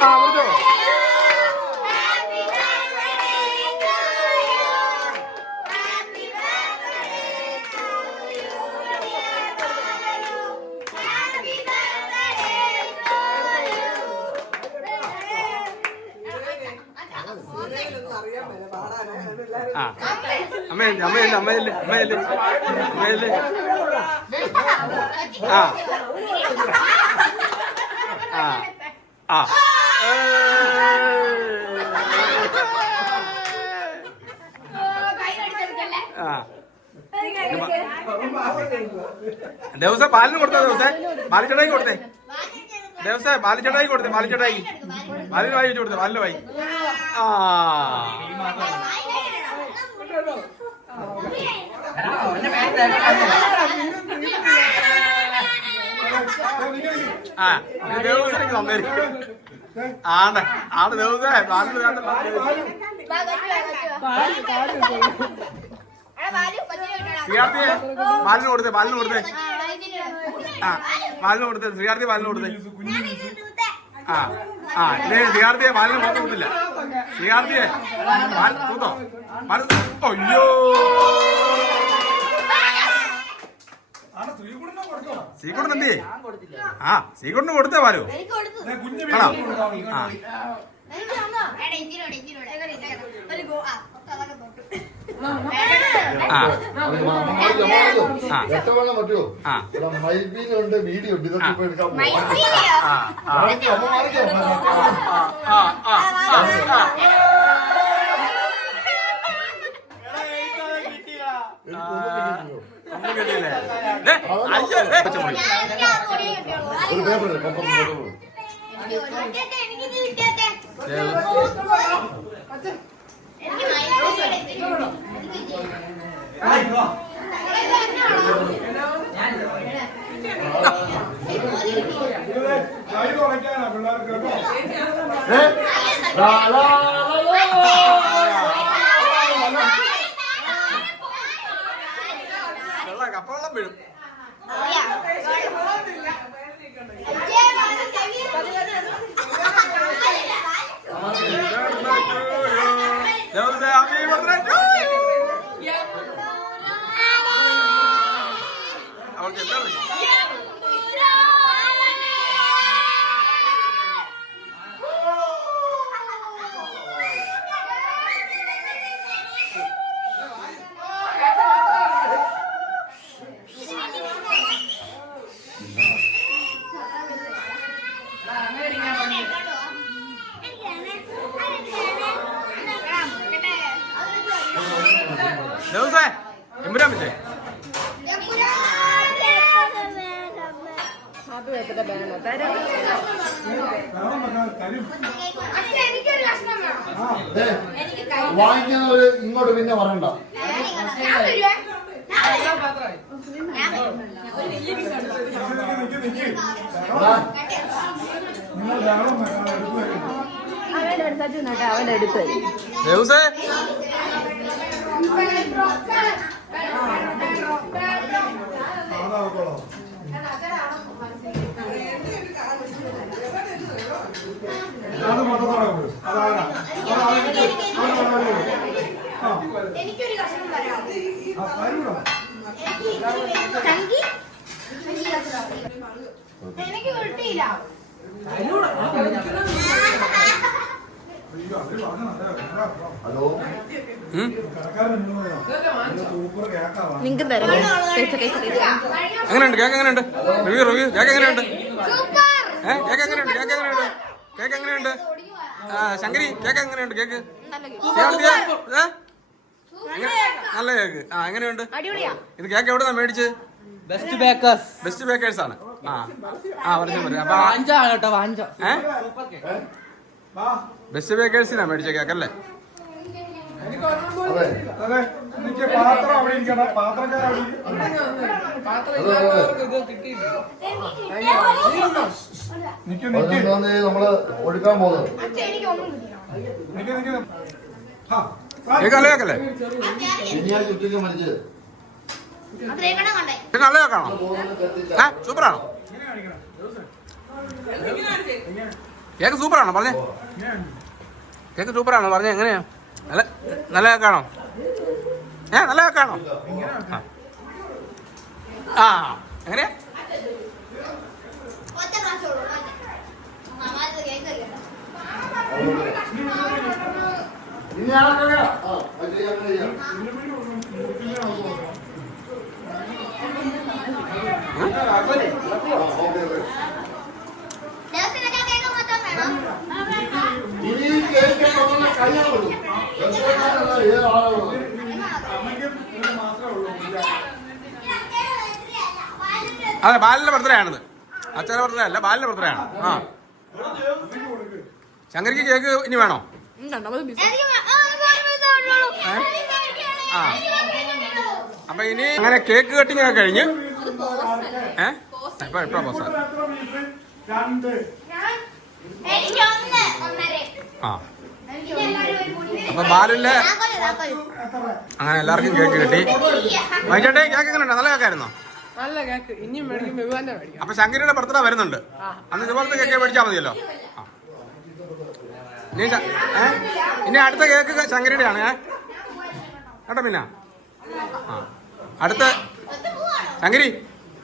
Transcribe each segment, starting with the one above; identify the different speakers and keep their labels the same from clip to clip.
Speaker 1: Happy
Speaker 2: അമ്മയില്ല അമ്മയില്ല അമ്മയില്ല അമ്മയില്ല അമ്മയില്ല ആ. ആ. ആ. ആ. ദിവസം പാലിന് കൊടുത്തേ ദിവസേ പാലിച്ചടായി കൊടുത്തേ. ദിവസേ പാലിച്ചടായി കൊടുത്തേ പാലിച്ചടായി പാലിന് വായി വെച്ച് കൊടുത്തേ പാലിന് വായി. ആ. ആ ഇത് ദിവസം എനിക്ക് തന്നേരിക്കും ആണ് ആണ് ദിവസേ പാലിന് വേണ്ട ശ്രീകാർത്തിയെ പാലിന് കൊടുത്തേ പാലിന് കൊടുത്തേ. ആ പാലിന് കൊടുത്തേ ശ്രീകാർത്തി പാലിന് കൊടുത്തേ. ആ ആ ഇതേ ശ്രീകാർത്തിയെ പാലിന് മൊത്തം കൊടുത്തില്ല. ശ്രീകാർത്തിയെ പാൽ കൂത്തോ പാൽ അയ്യോ. ശ്രീകുട്ടൻ എന്തേ ആ ശ്രീകുട്ടന് കൊടുത്തേ പാലോ ആണോ? ആ. ആ ആ.
Speaker 3: മൈബിയിലുണ്ട് വീഡിയോ ഉണ്ട്. ഇതൊക്കെ ഇപ്പൊ എടുക്കാൻ പോവാം.
Speaker 2: ആ ആ
Speaker 3: മാറിക്കോ, അമ്മ മാറിക്കോ.
Speaker 2: ആ ആ ആ
Speaker 3: എനിക്കൊന്നും കിട്ടിയില്ലയോ?
Speaker 2: ഒന്നും കിട്ടിയില്ലേ? ദേ, അയ്യോ, ദേ, കൊച്ചു പോയി.
Speaker 3: ഒരു പേപ്പർ എടുക്ക്, പപ്പടം പേപ്പർ. ഏ? ലാ, ലാ, ലാ, ലാ.
Speaker 2: വെള്ളം, കപ്പവെള്ളം വീഴും. ദിവസേ happy birthday to you. അവൾക്ക് എന്താ വിളി? ദിവസേ എമ്പുരാൻ പറ്റേ
Speaker 3: ഏ, വാങ്ങിക്കുന്നവര് ഇങ്ങോട്ട് പിന്നെ പറയണ്ട
Speaker 4: അവന്റെ അടുത്ത് വരും.
Speaker 2: ദിവസേ
Speaker 5: എനിക്കൊരു മൊത്തത്തോടെ തരാം അതാണ് എനിക്ക് കിട്ടിയില്ല?
Speaker 4: നിങ്ങക്ക് തരാം
Speaker 2: എങ്ങനെയുണ്ട്? കേക്ക് എങ്ങനെയുണ്ട്? Review review. കേക്ക് എങ്ങനെയുണ്ട്?
Speaker 5: സൂപ്പർ.
Speaker 2: ഏ കേക്ക് എങ്ങനെയുണ്ട്? കേക്ക് എങ്ങനെയുണ്ട്? കേക്ക് എങ്ങനെയുണ്ട്? ആ ശങ്കരി കേക്ക് എങ്ങനെയുണ്ട്? കേക്ക്? നല്ല കേക്ക്. ആ എങ്ങനെയുണ്ട്?
Speaker 4: അടിപൊളിയാ.
Speaker 2: ഇത് കേക്ക് എവിടെ നാ മേടിച്ച്?
Speaker 1: ബെസ്റ്റ് ബേക്കേഴ്സ്
Speaker 2: ബെസ്റ്റ് ബേക്കേഴ്സ് ആണ്. ആ. ആ പറഞ്ഞു പറഞ്ഞു. ബെസ്റ്റ് ബേക്കേഴ്സിനാ മേടിച്ച കേക്ക് അല്ലേ?
Speaker 3: അതെ.
Speaker 6: അതെ എനിക്ക് പാത്രം അവിടെ ഇരിക്കണം. പാത്രക്കാർ അവിടെ നിക്ക് നിക്ക്.
Speaker 3: പതിനൊന്നാം തീയതി നമ്മൾ ഒഴുക്കാൻ പോകുന്നത്.
Speaker 6: നിക്ക് നിക്ക്.
Speaker 2: കേക്ക് കേക്കല്ലേ
Speaker 3: ശനിയാഴ്ച ഉച്ചയ്ക്ക് മരിച്ചത്.
Speaker 7: ഏ സൂപ്പറാണോ കേക്ക് സൂപ്പറാണോ പറഞ്ഞേ? കേക്ക് സൂപ്പറാണോ പറഞ്ഞേ? എങ്ങനെയാ? നല്ല നല്ല കേക്കാണോ ഏ നല്ല കേക്കാണോ ആ. എങ്ങനെയാ
Speaker 3: ഇനി ആർക്കറിയാ? ആ, അത് ചെയ്യാം, അത് ചെയ്യാം. ആ, ഓക്കേ, ഓക്കേ.
Speaker 2: ദേവസ്ഥയിലൊക്കെ കേക്ക് മൊത്തം വേണം
Speaker 3: ഇനി ഈ കേക്ക് കൊണ്ടുവന്ന കഴിയാൻ പറ്റും. എന്തുകൊണ്ടാണ് ഏത് ആളുകളും?
Speaker 7: അതെ ബാലിന്റെ ബർത്ത്ഡേ ആണിത് അച്ഛന്റെ ബർത്ത്ഡേ അല്ല ബാലിന്റെ ബർത്ത്ഡേ ആണ് ആ. ശങ്കരിക്ക് കേക്ക് ഇനി വേണോ?
Speaker 2: ആ.
Speaker 7: അപ്പൊ ഇനി അങ്ങനെ കേക്ക് കട്ടിങ് ഒക്കെ കഴിഞ്ഞ് ഏ? ഇപ്പൊ ബോസ് ആ. അപ്പൊ.
Speaker 5: എത്ര
Speaker 7: അങ്ങനെ എല്ലാവർക്കും കേക്ക് കിട്ടി. വൈകിട്ടേ കേക്ക് എങ്ങനെ നല്ല കേക്കായിരുന്നോ?
Speaker 4: നല്ല കേക്ക് ഇനിയും മേടിക്കും മെഗുവാന്റെ മേടിക്കാം.
Speaker 7: അപ്പൊ ശങ്കരിയുടെ ബർത്ത്ഡേ വരുന്നുണ്ട്. അന്ന് ഇതുപോലത്തെ കേക്ക് മേടിച്ചാൽ മതിയല്ലോ? ആ. ഇനി ഇനി അടുത്ത കേക്ക് ശങ്കരിയുടെ ആണ് ഏ? കേട്ടോ പിന്നെ ആ. അടുത്ത ശങ്കരി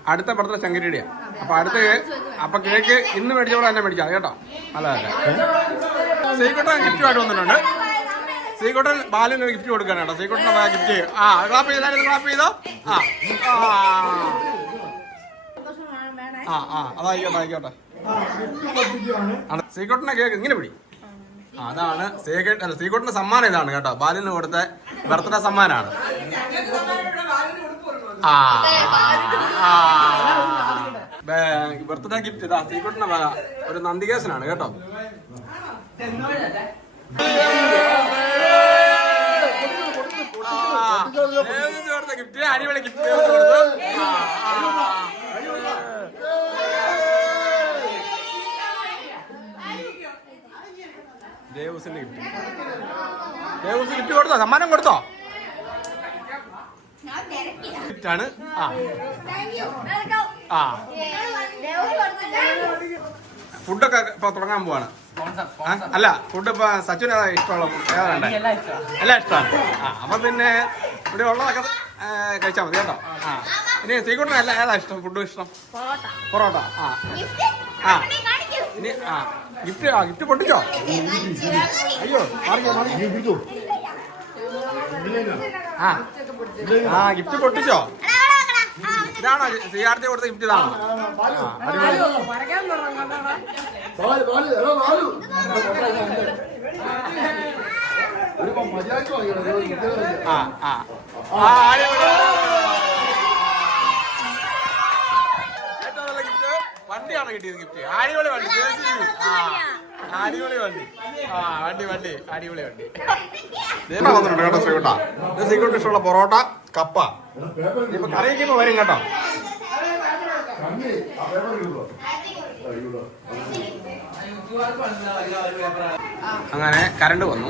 Speaker 7: അടുത്ത ബർത്ത്ഡേ ശങ്കരിയുടെ അപ്പൊ അടുത്ത അപ്പൊ കേക്ക് ഇന്ന് മേടിച്ചോളാം തന്നെ മേടിക്കാം കേട്ടോ? അല്ല അല്ല ശ്രീകുട്ടൻ ഗിഫ്റ്റുമായിട്ട് വന്നിട്ടുണ്ട്. ശ്രീകുട്ടൻ ബാലിന് ഗിഫ്റ്റ് കൊടുക്കാൻ കേട്ടോ ശ്രീകുട്ടൻ ഗിഫ്റ്റ് ആ ക്ലാപ്പ് ചെയ്താലും ക്ലാപ്പ് ചെയ്തോ ആ ആ. ആ അതായിക്കോട്ടെ ആയിക്കോട്ടെ. ശ്രീകുട്ടന്റെ കേക്ക് ഇങ്ങനെ പിടി. അതാണ് ശ്രീകേട്ട് അല്ല ശ്രീകുട്ടന്റെ സമ്മാനം ഇതാണ് കേട്ടോ. ബാലിന് കൊടുത്ത ബർത്ത്ഡേ സമ്മാനാണ്. ആ ബർത്ത്ഡേ ഗിഫ്റ്റ് ഇതാ. ശ്രീകുട്ടന്റെ ഒരു നന്ദികേശനാണ് കേട്ടോ ആ, ദേവന് കൊടുത്ത ഗിഫ്റ്റ് അടിപൊളി ഗിഫ്റ്റ്. ദേവസിന്റെ ഗിഫ്റ്റ് ദേവസ് ഗിഫ്റ്റ് കൊടുത്തോ? സമ്മാനം കൊടുത്തോ? ഗിഫ്റ്റാണ് ആ. ആ. ഫുഡൊക്കെ ഇപ്പൊ തുടങ്ങാൻ പോവാണ്. അല്ല ഫുഡ് ഇപ്പൊ സച്ചിന് ഇഷ്ടമുള്ള ഏതാണ്ട്
Speaker 4: എല്ലാം ഇഷ്ടമാണ്.
Speaker 7: അപ്പൊ പിന്നെ ഇവിടെ ഉള്ളതൊക്കെ കഴിച്ചാൽ മതി കേട്ടോ. ആ. ഇനി ശ്രീകുട്ടൻ അല്ല ഏതാ ഇഷ്ടം? ഫുഡ് ഇഷ്ടം? പൊറോട്ട. ആ? ആ. ഇനി ആ ഗിഫ്റ്റ് ആ ഗിഫ്റ്റ് പൊട്ടിച്ചോ? അയ്യോ മാറിക്കോ മാറിക്കോ. ആ. ആ ഗിഫ്റ്റ് പൊട്ടിച്ചോ?
Speaker 2: എടാ, അവിടെ വെക്കടാ. ആ,
Speaker 7: ഇതാണോ സിആർടി കൊടുത്ത ഗിഫ്റ്റ് ഇതാണോ
Speaker 3: ആ.
Speaker 7: ആ, ആ ആ വണ്ടിയാണ് കിട്ടിയത് ഗിഫ്റ്റ് അടിപൊളി വണ്ടി. അടിപൊളി വണ്ടി. ആ വണ്ടി വണ്ടി. അടിപൊളി വണ്ടി. വന്നിട്ടുണ്ട് കേട്ടോ ശ്രീകുട്ട. ഇത് ശ്രീകുട്ട ഇഷ്ടമുള്ള പൊറോട്ട കപ്പ. ഇപ്പൊ കറിയൊക്കെ ഇപ്പൊ വരും കേട്ടോ. അങ്ങനെ കറണ്ട് വന്നു.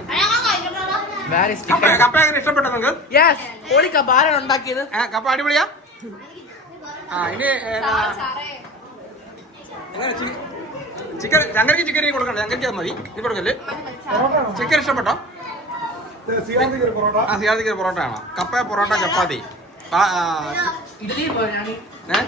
Speaker 7: കപ്പ കപ്പ എങ്ങനെ ഇഷ്ടപ്പെട്ടോ നിങ്ങൾക്ക്?
Speaker 4: യെസ് ഓടിക്ക ആരാണ് ഉണ്ടാക്കിയത്?
Speaker 7: കപ്പ അടിപൊളിയാ? ആ ഇനി ചിക്കൻ ചങ്കരക്ക് ചിക്കൻ കൊടുക്കണ്ട. ചങ്കരക്ക് അത് മതി. ഇത് കൊടുക്കല്ലേ? ചിക്കൻ ഇഷ്ടപ്പെട്ടോ? ആ സിയാദിക്ക് പൊറോട്ട ആണോ കപ്പ പൊറോട്ട ചപ്പാത്തി. ഏ?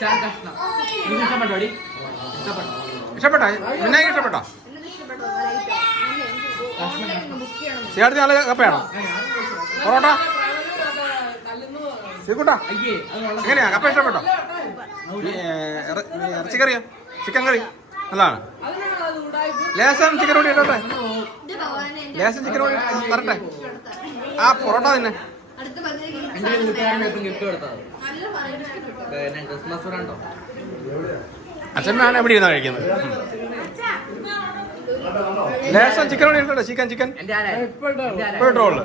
Speaker 4: ചാൻ കഷ്ണം ഇഷ്ടപ്പെട്ടോ അടി ഇഷ്ടപ്പെട്ടോ
Speaker 7: ഇഷ്ടപ്പെട്ടോ വിനായക ഇഷ്ടപ്പെട്ടോ സിയാദി നല്ല കപ്പയാണോ പൊറോട്ട
Speaker 4: അത്
Speaker 7: എങ്ങനെയാ കപ്പ ഇഷ്ടപ്പെട്ടോ ഇറച്ചിക്കറിയോ ചിക്കൻ കറി നല്ലതാണ് ലേശം ചിക്കൻ കൂടി ഇട്ടോട്ടെ ലേശം ചിക്കൻ കൂടി തരട്ടെ ആ പൊറോട്ട തന്നെ
Speaker 4: അടുത്ത ഗിഫ്റ്റ് കൊടുത്തത് പിന്നെ ക്രിസ്മസ് ഫ്രണ്ടോ
Speaker 7: അച്ഛനാണ് എവിടെ ഇരുന്നാ കഴിക്കുന്നത്? ലേശം ചിക്കൻ കൂടി എടുത്തോട്ടെ ചിക്കൻ ചിക്കൻ
Speaker 3: പെട്രോൾ
Speaker 4: അല്ലല്ലോ.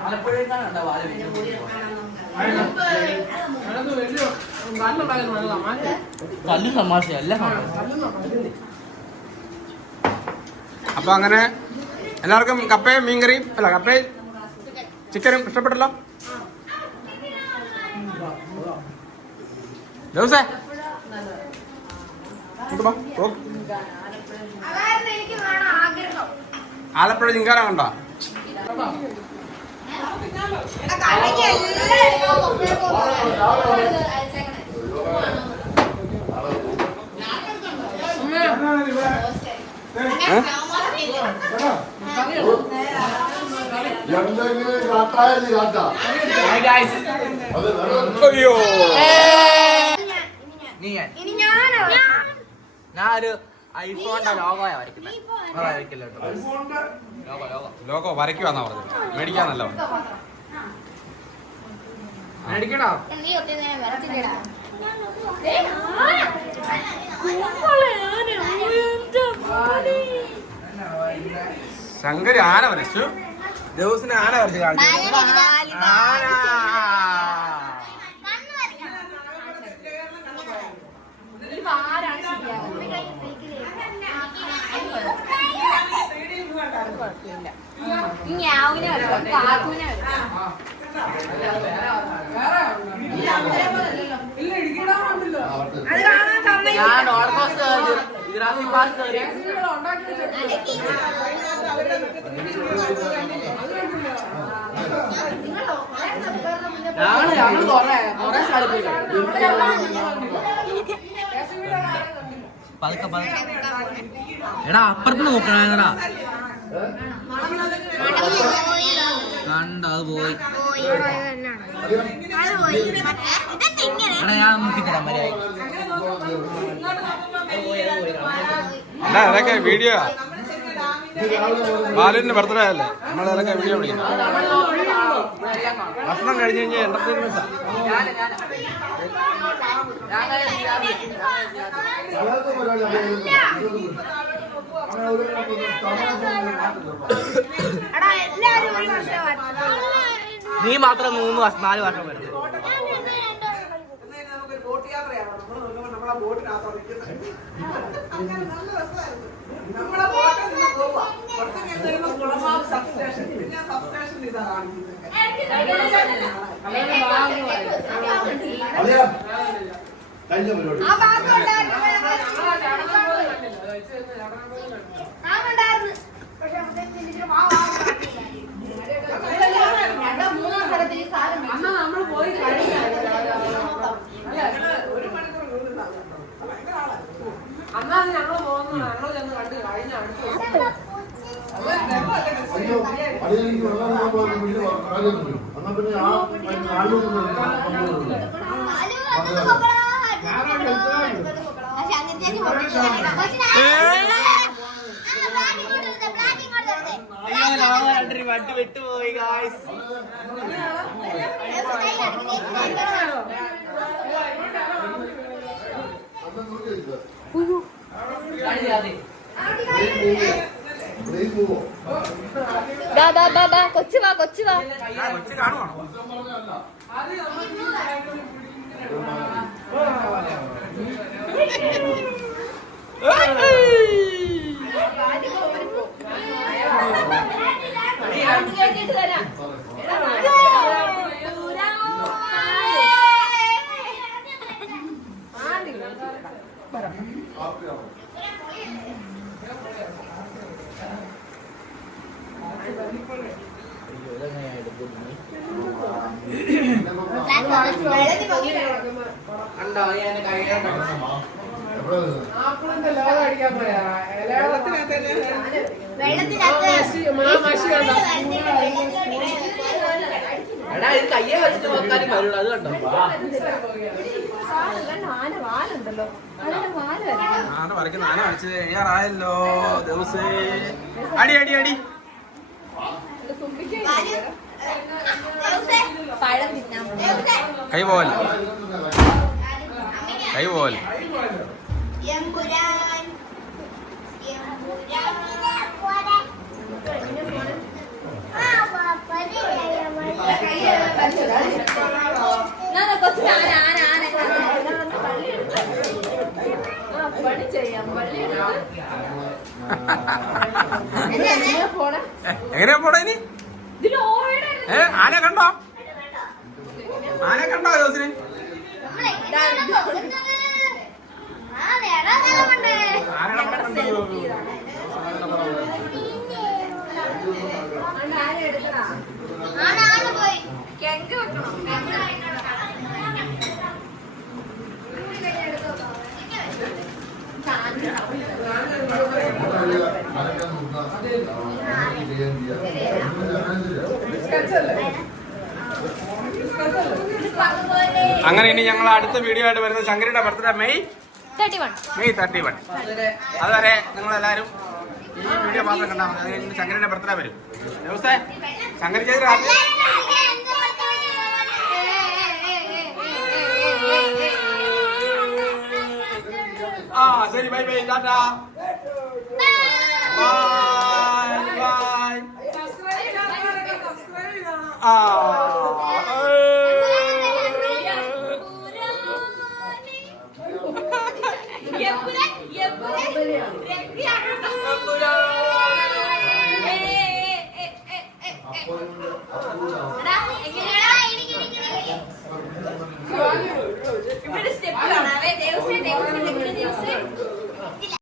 Speaker 4: ആലപ്പുഴയിലാണ് കണ്ടോ കല്ല് തമാശ അല്ല
Speaker 7: അപ്പൊ അങ്ങനെ എല്ലാവർക്കും കപ്പയും മീൻകറിയും അല്ല കപ്പയും ചിക്കനും ഇഷ്ടപ്പെട്ടല്ലോ? ദിവസേ
Speaker 3: കാട്ടാ. അത് വേറെ
Speaker 7: അയ്യോ.
Speaker 4: നീ ഞാൻ. ഞാൻ ഒരു ഐഫോണിന്റെ ലോഗോയാ വരയ്ക്കുന്നത് വരയ്ക്കില്ല കേട്ടോ. ലോഗോ ലോഗോ
Speaker 7: ലോകോ വരയ്ക്കുവാന്നാ പറഞ്ഞത്. മേടിക്കാന്നല്ലോ
Speaker 4: മേടിക്കണോ
Speaker 7: ശങ്കരി ആന വരച്ചു. ദിവസം ആന വരച്ചു കാണിച്ചു. ആന.
Speaker 6: ഞാവിനെ വരും കാക്കുവിനെ വരും.
Speaker 4: ഞാൻ പാർക്ക് കയറി ഞങ്ങൾ ഞങ്ങൾ കൊറേ കൊറേ സ്ഥലത്ത് പതുക്കെ പതുക്കെ. എടാ അപ്പുറത്ത് നോക്കണേടാ കണ്ട അത് പോയി. ഞാൻ മര്യാദ.
Speaker 7: അതൊക്കെ വീഡിയോ ബാലുവിന്റെ ബർത്ത്ഡേ അല്ലേ? നമ്മൾ അതൊക്കെ വീഡിയോ വിളിക്കുന്നു ഭക്ഷണം കഴിഞ്ഞ് കഴിഞ്ഞാൽ എന്റർടൈൻമെന്റ്
Speaker 4: നീ മാത്രം മൂന്ന് വർഷം നാല് വർഷം വരുന്നു
Speaker 1: നമ്മളെ ബോട്ടിൽ നിന്ന് പോവാ കുറച്ച് കഴിഞ്ഞ് കഴിയുമ്പോൾ കുളമാവ് സബ്സ്റ്റേഷൻ പിന്നെ സബ്സ്റ്റേഷൻ ഇതാ കാണിക്കുന്നത്
Speaker 3: അതെയാ കഴിഞ്ഞ പരിപാടി
Speaker 2: ആ ഭാഗം ഉണ്ടായിരുന്നു. ഞാൻ ഉണ്ടായിരുന്നു. പക്ഷെ അപ്പോഴത്തേക്കും ഇതിന്റെ ആ ഭാഗം കാണില്ല.
Speaker 6: രണ്ടോ മൂന്നോ സ്ഥലത്ത് ഈ സാധനം
Speaker 1: അന്ന് നമ്മൾ പോയി കഴിഞ്ഞാൽ ഒരു മണിക്കൂർ കൂടുതലാണ് ഭയങ്കര ആളാണ് അന്നാണ് ഞങ്ങൾ പോകുന്നത് ഞങ്ങൾ ചെന്ന് കണ്ട് കഴിഞ്ഞ അടുത്ത ദിവസം
Speaker 3: അയ്യോ അത് എനിക്ക് വെള്ളം എന്നാ പിന്നെ ആ.
Speaker 4: വണ്ടി വിട്ടുപോയി ഗായ്സ്
Speaker 2: ചേച്ചി
Speaker 6: കൊച്ചു വാ കൊച്ചു വാ.
Speaker 7: കാണുവാണോ?
Speaker 4: എടാ ഇത് കയ്യെ വെച്ചിട്ട് നോക്കാനും വരുള്ളൂ അത് കണ്ടോ?
Speaker 7: വരയ്ക്കുന്ന ദിവസേ. അടി അടി അടി. കൈ പോവല്ല കൈ പോവല്ല
Speaker 2: എമ്പുരാൻ എമ്പുരാൻ
Speaker 6: ഞാൻ കൊച്ചിന് ആന ആന ആന ആ പണി പോണേ
Speaker 7: എങ്ങനെയാ പോടാ ഇനി ഏ ആന കണ്ടോ? ആന കണ്ടോ ജോസിന്? കണ്ടോ?
Speaker 2: പോയി.
Speaker 6: കെങ്ക്
Speaker 7: അങ്ങനെ ഇനി ഞങ്ങൾ അടുത്ത വീഡിയോ ആയിട്ട് വരുന്നത് ശങ്കരിയുടെ birthday May
Speaker 6: thirty one
Speaker 7: May thirty one അതുവരെ നിങ്ങൾ എല്ലാവരും ഈ വീഡിയോ മാത്രം കണ്ടാൽ മതി. അത് ശങ്കരിയുടെ ബർത്ത്ഡേ വരും. ദിവസേ ശങ്കരി ചേച്ചി രാത്രി ആ ശരി bye bye tata. Bye bye.
Speaker 1: Subscribe ചെയ്യണം സബ്സ്ക്രൈബ് ചെയ്യണം
Speaker 7: ആ.